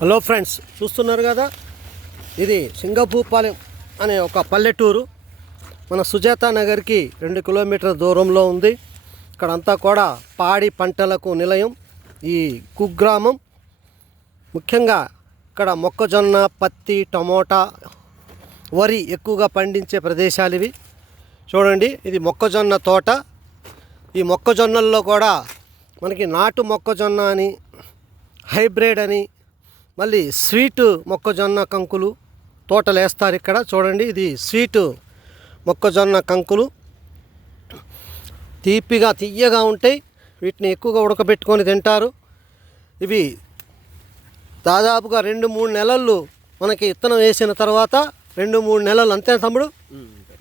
Hello friends చూస్తున్నారు కదా? ఇది సింగపూపాలెం అనే ఒక పల్లెటూరు. మన సుజాత నగర్కి రెండు కిలోమీటర్ల దూరంలో ఉంది. ఇక్కడంతా కూడా పాడి పంటలకు నిలయం ఈ కుగ్రామం. ముఖ్యంగా ఇక్కడ మొక్కజొన్న పత్తి టమోటా వరి ఎక్కువగా పండించే ప్రదేశాలు ఇవి. చూడండి ఇది మొక్కజొన్న తోట. ఈ మొక్కజొన్నల్లో కూడా మనకి నాటు మొక్కజొన్న అని హైబ్రిడ్ అని మళ్ళీ స్వీట్ మొక్కజొన్న కంకులు తోటలు వేస్తారు ఇక్కడ. చూడండి ఇది స్వీట్ మొక్కజొన్న కంకులు. తీపిగా తీయగా ఉంటాయి. వీటిని ఎక్కువగా ఉడకబెట్టుకొని తింటారు. ఇవి దాదాపుగా రెండు మూడు నెలలు మనకి విత్తనం వేసిన తర్వాత రెండు మూడు నెలలు అంతే తమ్ముడు.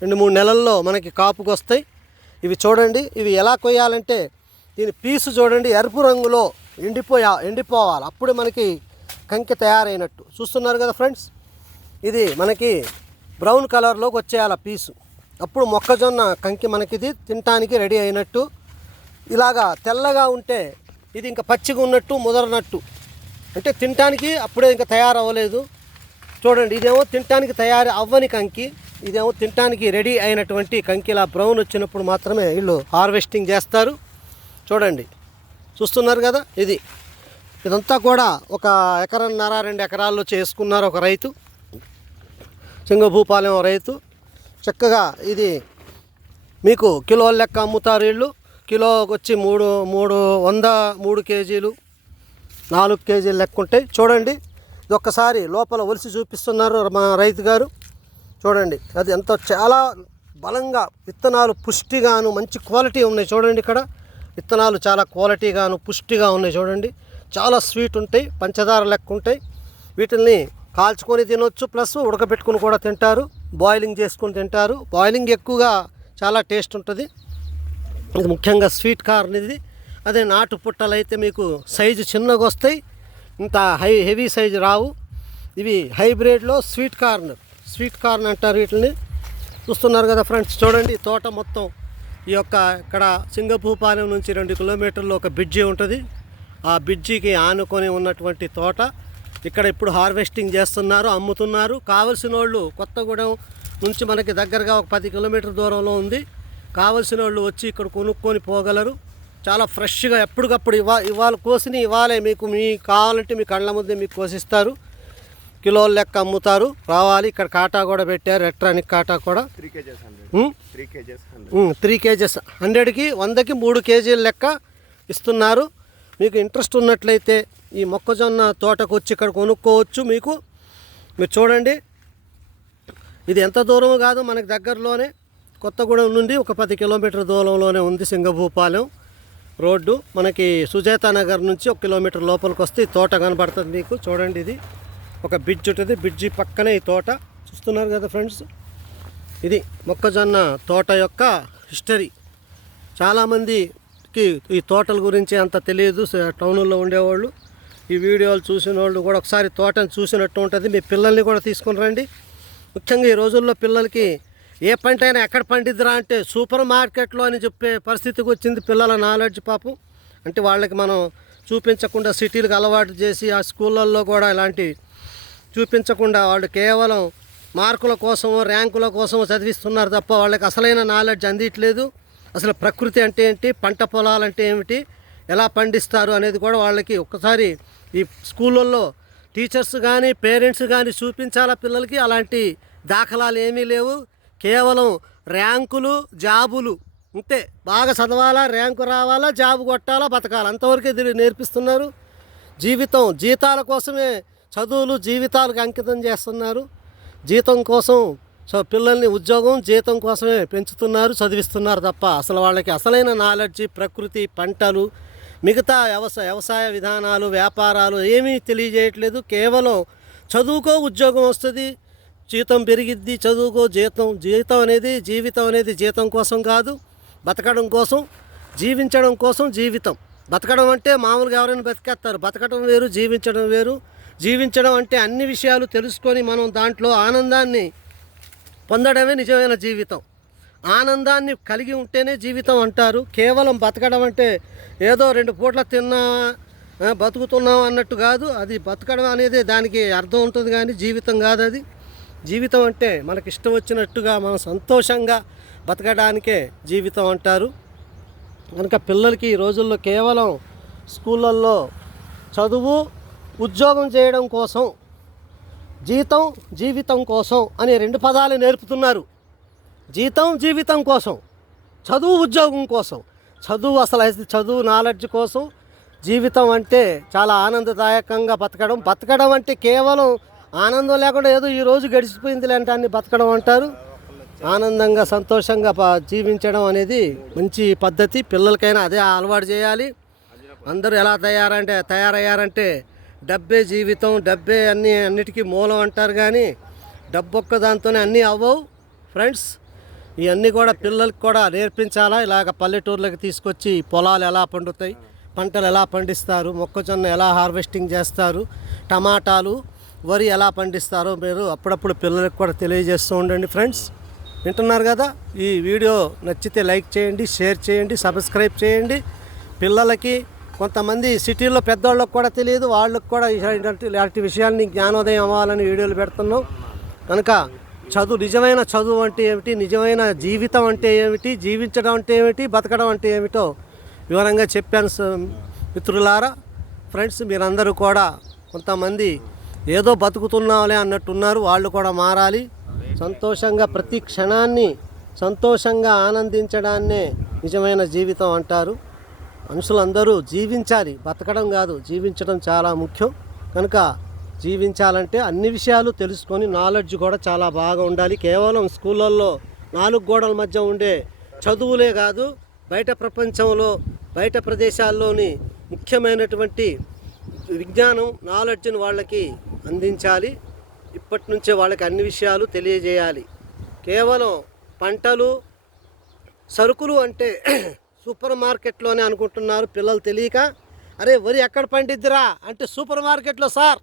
రెండు మూడు నెలల్లో మనకి కాపుకి వస్తాయి. ఇవి చూడండి ఇవి ఎలా కొయ్యాలంటే దీని పీసు చూడండి ఎరుపు రంగులో ఎండిపోయా ఎండిపోవాలి. అప్పుడు మనకి కంకి తయారైనట్టు. చూస్తున్నారు కదా ఫ్రెండ్స్? ఇది మనకి బ్రౌన్ కలర్లోకి వచ్చేయాల పీసు. అప్పుడు మొక్కజొన్న కంకి మనకి ఇది తినటానికి రెడీ అయినట్టు. ఇలాగా తెల్లగా ఉంటే ఇది ఇంకా పచ్చిగా ఉన్నట్టు ముదరనట్టు. అంటే తినటానికి అప్పుడే ఇంకా తయారవ్వలేదు. చూడండి ఇదేమో తినటానికి తయారు అవ్వని కంకి ఇదేమో తినటానికి రెడీ అయినటువంటి కంకి. ఇలా బ్రౌన్ వచ్చినప్పుడు మాత్రమే వీళ్ళు హార్వెస్టింగ్ చేస్తారు. చూడండి చూస్తున్నారు కదా ఇది. ఇదంతా కూడా ఒక ఎకరన్నర రెండు ఎకరాల్లో చేసుకున్నారు ఒక రైతు. సింగభూపాలెం రైతు. చక్కగా ఇది మీకు కిలో లెక్క అమ్ముతారు వీళ్ళు. కిలో వచ్చి మూడు మూడు వంద మూడు కేజీలు నాలుగు కేజీలు లెక్క ఉంటాయి. చూడండి ఇది ఒక్కసారి లోపల ఒలిసి చూపిస్తున్నారు మా రైతు గారు. చూడండి అది ఎంతో చాలా బలంగా విత్తనాలు పుష్టిగాను మంచి క్వాలిటీ ఉన్నాయి. చూడండి ఇక్కడ విత్తనాలు చాలా క్వాలిటీగాను పుష్టిగా ఉన్నాయి. చూడండి చాలా స్వీట్ ఉంటాయి పంచదార లెక్క ఉంటాయి. వీటిల్ని కాల్చుకొని తినొచ్చు ప్లస్ ఉడకబెట్టుకుని కూడా తింటారు బాయిలింగ్ చేసుకొని తింటారు. బాయిలింగ్ ఎక్కువగా చాలా టేస్ట్ ఉంటుంది. ఇది ముఖ్యంగా స్వీట్ కార్న్ ఇది. అదే నాటు పుట్టలు అయితే మీకు సైజు చిన్నగా వస్తాయి. ఇంత హై హెవీ సైజు రావు. ఇవి హైబ్రిడ్లో స్వీట్ కార్న్ స్వీట్ కార్న్ అంటారు వీటిని చూస్తున్నారు కదా ఫ్రెండ్స్ చూడండి తోట మొత్తం. ఈ యొక్క ఇక్కడ సింగపూపాలెం నుంచి రెండు కిలోమీటర్లు ఒక బ్రిడ్జి ఉంటుంది. ఆ బ్రిడ్జికి ఆనుకొని ఉన్నటువంటి తోట. ఇక్కడ ఇప్పుడు హార్వెస్టింగ్ చేస్తున్నారు అమ్ముతున్నారు. కావలసిన వాళ్ళు కొత్తగూడెం నుంచి మనకి దగ్గరగా ఒక పది కిలోమీటర్ దూరంలో ఉంది. కావలసిన వాళ్ళు వచ్చి ఇక్కడ కొనుక్కొని పోగలరు. చాలా ఫ్రెష్గా ఎప్పటికప్పుడు ఇవా ఇవాళ కోసిన ఇవాళే మీకు. మీ కావాలంటే మీ కళ్ళ ముందే మీకు కోసిస్తారు. కిలోల లెక్క అమ్ముతారు. రావాలి. ఇక్కడ కాటా కూడా పెట్టారు. ఎలక్ట్రానిక్ కాటా కూడా. Three kgs. హండ్రెడ్కి వందకి మూడు కేజీల లెక్క ఇస్తున్నారు. మీకు ఇంట్రెస్ట్ ఉన్నట్లయితే ఈ మొక్కజొన్న తోటకు వచ్చి ఇక్కడ కొనుక్కోవచ్చు మీకు. మీరు చూడండి. ఇది ఎంత దూరం కాదు మనకు దగ్గరలోనే కొత్తగూడెం నుండి ఒక పది కిలోమీటర్ దూరంలోనే ఉంది సింగభూపాలెం రోడ్డు. మనకి సుజాత నగర్ నుంచి ఒక కిలోమీటర్ లోపలికి వస్తే ఈ తోట కనబడుతుంది మీకు. చూడండి ఇది. ఒక బ్రిడ్జ్ ఉంటుంది. బ్రిడ్జి పక్కనే ఈ తోట. చూస్తున్నారు కదా ఫ్రెండ్స్ ఇది మొక్కజొన్న తోట యొక్క హిస్టరీ చాలామంది కి ఈ తోటల గురించి అంత తెలియదు టౌన్లో ఉండేవాళ్ళు. ఈ వీడియోలు చూసిన వాళ్ళు కూడా ఒకసారి తోటను చూసినట్టు ఉంటుంది. మీ పిల్లల్ని కూడా తీసుకుని రండి. ముఖ్యంగా ఈ రోజుల్లో పిల్లలకి ఏ పంట అయినా ఎక్కడ పండిద్దిరా అంటే సూపర్ మార్కెట్లో అని చెప్పే పరిస్థితికి వచ్చింది పిల్లల నాలెడ్జ్ పాపం. అంటే వాళ్ళకి మనం చూపించకుండా సిటీలకు అలవాటు చేసి ఆ స్కూళ్ళల్లో కూడా ఇలాంటి చూపించకుండా వాళ్ళు కేవలం మార్కుల కోసమో ర్యాంకుల కోసమో చదివిస్తున్నారు తప్ప వాళ్ళకి అసలైన నాలెడ్జ్ అందిట్లేదు అసలు ప్రకృతి అంటే ఏంటి? పంట పొలాలు అంటే ఏమిటి? ఎలా పండిస్తారు అనేది కూడా వాళ్ళకి ఒక్కసారి ఈ స్కూళ్ళల్లో టీచర్స్ కానీ పేరెంట్స్ కానీ చూపించాలా పిల్లలకి? అలాంటి దాఖలాలు ఏమీ లేవు. కేవలం ర్యాంకులు జాబులు అంతే బాగా చదవాలా ర్యాంకు రావాలా జాబు కొట్టాలా బతకాలా. అంతవరకే ఇది నేర్పిస్తున్నారు. జీవితం జీతాల కోసమే చదువులు జీవితాలకు అంకితం చేస్తున్నారు. జీతం కోసం సో పిల్లల్ని ఉద్యోగం జీతం కోసమే పెంచుతున్నారు చదివిస్తున్నారు తప్ప అసలు వాళ్ళకి అసలైన నాలెడ్జ్ ప్రకృతి పంటలు మిగతా వ్యవసాయ వ్యవసాయ విధానాలు వ్యాపారాలు ఏమీ తెలియజేయట్లేదు. కేవలం చదువుకో ఉద్యోగం వస్తుంది జీతం పెరిగిద్ది చదువుకో జీతం జీతం అనేది జీవితం అనేది జీతం కోసం కాదు బతకడం కోసం జీవించడం కోసం జీవితం. బతకడం అంటే మామూలుగా ఎవరైనా బతికేస్తారు. బతకడం వేరు జీవించడం వేరు. జీవించడం అంటే అన్ని విషయాలు తెలుసుకొని మనం దాంట్లో ఆనందాన్ని పొందడమే నిజమైన జీవితం. ఆనందాన్ని కలిగి ఉంటేనే జీవితం అంటారు. కేవలం బతకడం అంటే ఏదో రెండు పూట్ల తిన్నా బతుకుతున్నాం అన్నట్టు కాదు. అది బతకడం అనేది దానికి అర్థం ఉంటుంది కానీ జీవితం కాదు అది. జీవితం అంటే మనకి ఇష్టం వచ్చినట్టుగా మనం సంతోషంగా బతకడానికే జీవితం అంటారు. కనుక పిల్లలకి ఈ రోజుల్లో కేవలం స్కూళ్ళల్లో చదువు ఉద్యోగం చేయడం కోసం జీతం జీవితం కోసం అనే రెండు పదాలు నేర్పుతున్నారు. జీతం జీవితం కోసం చదువు ఉద్యోగం కోసం. చదువు అసలు అయితే చదువు నాలెడ్జ్ కోసం జీవితం అంటే చాలా ఆనందదాయకంగా బతకడం. బతకడం అంటే కేవలం ఆనందం లేకుండా ఏదో ఈ రోజు గడిచిపోయింది లేంటాన్ని బతకడం అంటారు. ఆనందంగా సంతోషంగా ప- జీవించడం అనేది మంచి పద్ధతి. పిల్లలకైనా అదే అలవాటు చేయాలి. అందరూ ఎలా తయారంటే తయారయ్యారంటే డబ్బే జీవితం డబ్బే అన్ని అన్నిటికీ మూలం అంటారు కానీ డబ్బు ఒక్క దాంతోనే అన్నీ అవ్వవు. ఫ్రెండ్స్ ఇవన్నీ కూడా పిల్లలకి కూడా నేర్పించాలా? ఇలాగ పల్లెటూర్లకు తీసుకొచ్చి పొలాలు ఎలా పండుతాయి? పంటలు ఎలా పండిస్తారు? మొక్కజొన్న ఎలా హార్వెస్టింగ్ చేస్తారు? టమాటాలు వరి ఎలా పండిస్తారో మీరు అప్పుడప్పుడు పిల్లలకు కూడా తెలియజేస్తూ ఉండండి ఫ్రెండ్స్ వింటున్నారు కదా? ఈ వీడియో నచ్చితే లైక్ చేయండి షేర్ చేయండి సబ్స్క్రైబ్ చేయండి. పిల్లలకి కొంతమంది సిటీలో పెద్దవాళ్ళకి కూడా తెలియదు వాళ్ళకి కూడా ఇలాంటి విషయాల్ని జ్ఞానోదయం అవ్వాలని వీడియోలు పెడుతున్నాం. కనుక చదువు నిజమైన చదువు అంటే ఏమిటి? నిజమైన జీవితం అంటే ఏమిటి? జీవించడం అంటే ఏమిటి? బతకడం అంటే ఏమిటో వివరంగా చెప్పాను స- మిత్రులారా ఫ్రెండ్స్ మీరందరూ కూడా కొంతమంది ఏదో బతుకుతున్నాంలే అన్నట్టు ఉన్నారు వాళ్ళు కూడా మారాలి. సంతోషంగా ప్రతి క్షణాన్ని సంతోషంగా ఆనందించడాన్నే నిజమైన జీవితం అంటారు. మనుషులందరూ జీవించాలి. బతకడం కాదు జీవించడం చాలా ముఖ్యం. కనుక జీవించాలంటే అన్ని విషయాలు తెలుసుకొని నాలెడ్జ్ కూడా చాలా బాగా ఉండాలి. కేవలం స్కూళ్ళల్లో నాలుగు గోడల మధ్య ఉండే చదువులే కాదు బయట ప్రపంచంలో బయట ప్రదేశాల్లోని ముఖ్యమైనటువంటి విజ్ఞానం నాలెడ్జ్ని వాళ్ళకి అందించాలి. ఇప్పటి నుంచే వాళ్ళకి అన్ని విషయాలు తెలియజేయాలి. కేవలం పంటలు సరుకులు అంటే సూపర్ మార్కెట్లోనే అనుకుంటున్నారు పిల్లలు తెలియక. అరే వరి ఎక్కడ పండిద్దిరా? అంటే సూపర్ మార్కెట్లో సార్.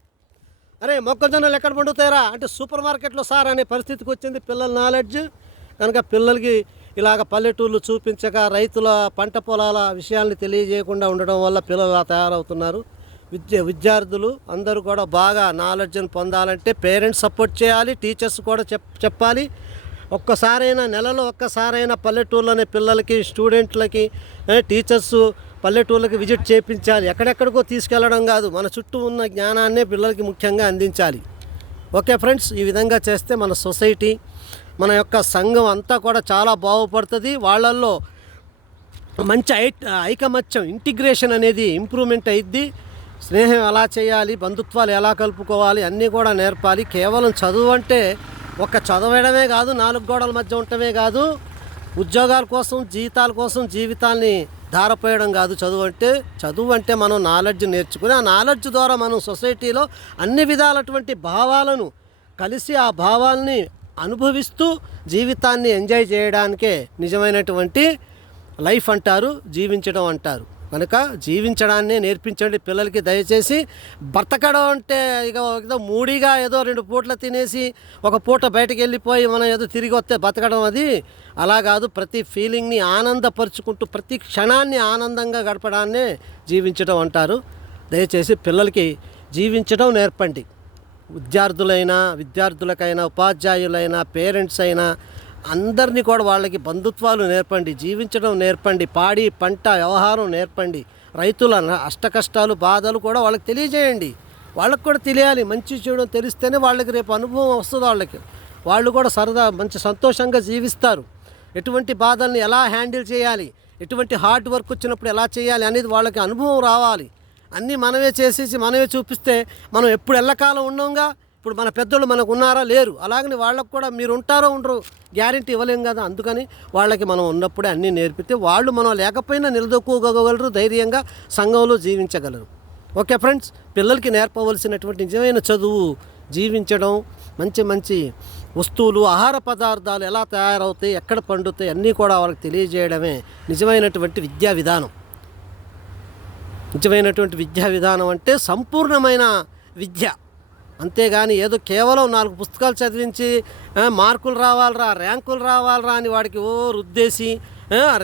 అరే మొక్కజొన్నలు ఎక్కడ పండుతాయరా? అంటే సూపర్ మార్కెట్లో సార్ అనే పరిస్థితికి వచ్చింది పిల్లల నాలెడ్జ్. కనుక పిల్లలకి ఇలాగ పల్లెటూర్లు చూపించక రైతుల పంట పొలాల విషయాల్ని తెలియజేయకుండా ఉండడం వల్ల పిల్లలు అలా తయారవుతున్నారు. విద్య విద్యార్థులు అందరూ కూడా బాగా నాలెడ్జ్ని పొందాలంటే పేరెంట్స్ సపోర్ట్ చేయాలి టీచర్స్ కూడా చెప్ చెప్పాలి. ఒక్కసారైనా నెలలో ఒక్కసారైనా పల్లెటూర్లోనే పిల్లలకి స్టూడెంట్లకి టీచర్స్ పల్లెటూర్లకి విజిట్ చేయించాలి ఎక్కడెక్కడికో తీసుకెళ్ళడం కాదు. మన చుట్టూ ఉన్న జ్ఞానాన్నే పిల్లలకి ముఖ్యంగా అందించాలి. ఓకే ఫ్రెండ్స్ ఈ విధంగా చేస్తే మన సొసైటీ మన యొక్క సంఘం అంతా కూడా చాలా బాగుపడుతుంది. వాళ్ళల్లో మంచి ఐ ఐకమత్యం ఇంటిగ్రేషన్ అనేది ఇంప్రూవ్మెంట్ అయ్యిద్ది స్నేహం ఎలా చేయాలి బంధుత్వాలు ఎలా కలుపుకోవాలి అన్నీ కూడా నేర్పాలి. కేవలం చదువు అంటే ఒక చదవడమే కాదు నాలుగు గోడల మధ్య ఉండటమే కాదు ఉద్యోగాల కోసం జీతాల కోసం జీవితాల్ని ధారపోయడం కాదు. చదువు అంటే చదువు అంటే మనం నాలెడ్జ్ నేర్చుకుని ఆ నాలెడ్జ్ ద్వారా మనం సొసైటీలో అన్ని విధాలటువంటి భావాలను కలిసి ఆ భావాల్ని అనుభవిస్తూ జీవితాన్ని ఎంజాయ్ చేయడానికే నిజమైనటువంటి లైఫ్ అంటారు జీవించడం అంటారు. కనుక జీవించడాన్ని నేర్పించండి పిల్లలకి దయచేసి. బ్రతకడం అంటే ఇక ఏదో మూడిగా ఏదో రెండు పూట్ల తినేసి ఒక పూట బయటకు వెళ్ళిపోయి మనం ఏదో తిరిగి వస్తే బతకడం అది. అలా కాదు ప్రతి ఫీలింగ్ని ఆనందపరుచుకుంటూ ప్రతి క్షణాన్ని ఆనందంగా గడపడాన్నే జీవించడం అంటారు. దయచేసి పిల్లలకి జీవించడం నేర్పండి. విద్యార్థులైనా విద్యార్థులకైనా ఉపాధ్యాయులైనా పేరెంట్స్ అయినా అందరినీ కూడా వాళ్ళకి బంధుత్వాలు నేర్పండి జీవించడం నేర్పండి పాడి పంట వ్యవహారం నేర్పండి. రైతుల అష్ట అష్టకష్టాలు బాధలు కూడా వాళ్ళకి తెలియజేయండి. వాళ్ళకి కూడా తెలియాలి మంచి చేయడం తెలిస్తేనే వాళ్ళకి రేపు అనుభవం వస్తుంది వాళ్ళకి. వాళ్ళు కూడా సరదా మంచి సంతోషంగా జీవిస్తారు. ఎటువంటి బాధల్ని ఎలా హ్యాండిల్ చేయాలి? ఎటువంటి హార్డ్ వర్క్ వచ్చినప్పుడు ఎలా చేయాలి అనేది వాళ్ళకి అనుభవం రావాలి. అన్నీ మనమే చేసేసి మనమే చూపిస్తే మనం ఎప్పుడు ఎల్లకాలం ఉన్నాంగా ఇప్పుడు మన పెద్దోళ్ళు మనకు ఉన్నారా? లేరు. అలాగని వాళ్ళకు కూడా మీరు ఉంటారో ఉండరు గ్యారంటీ ఇవ్వలేం కదా. అందుకని వాళ్ళకి మనం ఉన్నప్పుడే అన్నీ నేర్పితే వాళ్ళు మనం లేకపోయినా నిలదొక్కుకోగలరు ధైర్యంగా సంఘంలో జీవించగలరు. ఓకే ఫ్రెండ్స్ పిల్లలకి నేర్పవలసినటువంటి నిజమైన చదువు జీవించడం మంచి మంచి వస్తువులు ఆహార పదార్థాలు ఎలా తయారవుతాయి ఎక్కడ పండుతాయి అన్నీ కూడా వాళ్ళకి తెలియజేయడమే నిజమైనటువంటి విద్యా విధానం. నిజమైనటువంటి విద్యా విధానం అంటే సంపూర్ణమైన విద్య. అంతేగాని ఏదో కేవలం నాలుగు పుస్తకాలు చదివించి మార్కులు రావాలరా ర్యాంకులు రావాలరా అని వాడికి ఓ రుద్దేసి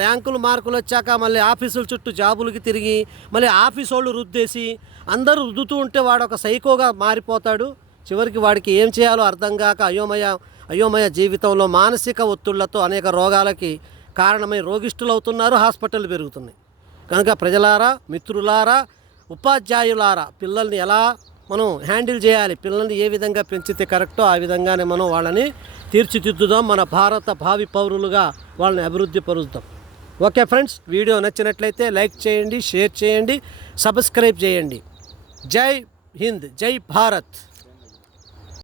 ర్యాంకులు మార్కులు వచ్చాక మళ్ళీ ఆఫీసుల చుట్టూ జాబులకి తిరిగి మళ్ళీ ఆఫీస్ వాళ్ళు రుద్దేసి అందరూ రుద్దుతూ ఉంటే వాడు ఒక సైకోగా మారిపోతాడు. చివరికి వాడికి ఏం చేయాలో అర్థం కాక అయోమయ అయోమయ జీవితంలో మానసిక ఒత్తిళ్ళతో అనేక రోగాలకి కారణమై రోగిష్ఠులు అవుతున్నారు హాస్పిటల్ పెరుగుతున్నాయి. కనుక ప్రజలారా మిత్రులారా ఉపాధ్యాయులారా పిల్లల్ని ఎలా మనం హ్యాండిల్ చేయాలి. పిల్లల్ని ఏ విధంగా పెంచితే కరెక్టో ఆ విధంగానే మనం వాళ్ళని తీర్చిదిద్దుదాం. మన భారత భావి పౌరులుగా వాళ్ళని అభివృద్ధి పరుద్దాం. ఓకే ఫ్రెండ్స్ వీడియో నచ్చినట్లయితే లైక్ చేయండి షేర్ చేయండి సబ్స్క్రైబ్ చేయండి. జై హింద్ జై భారత్.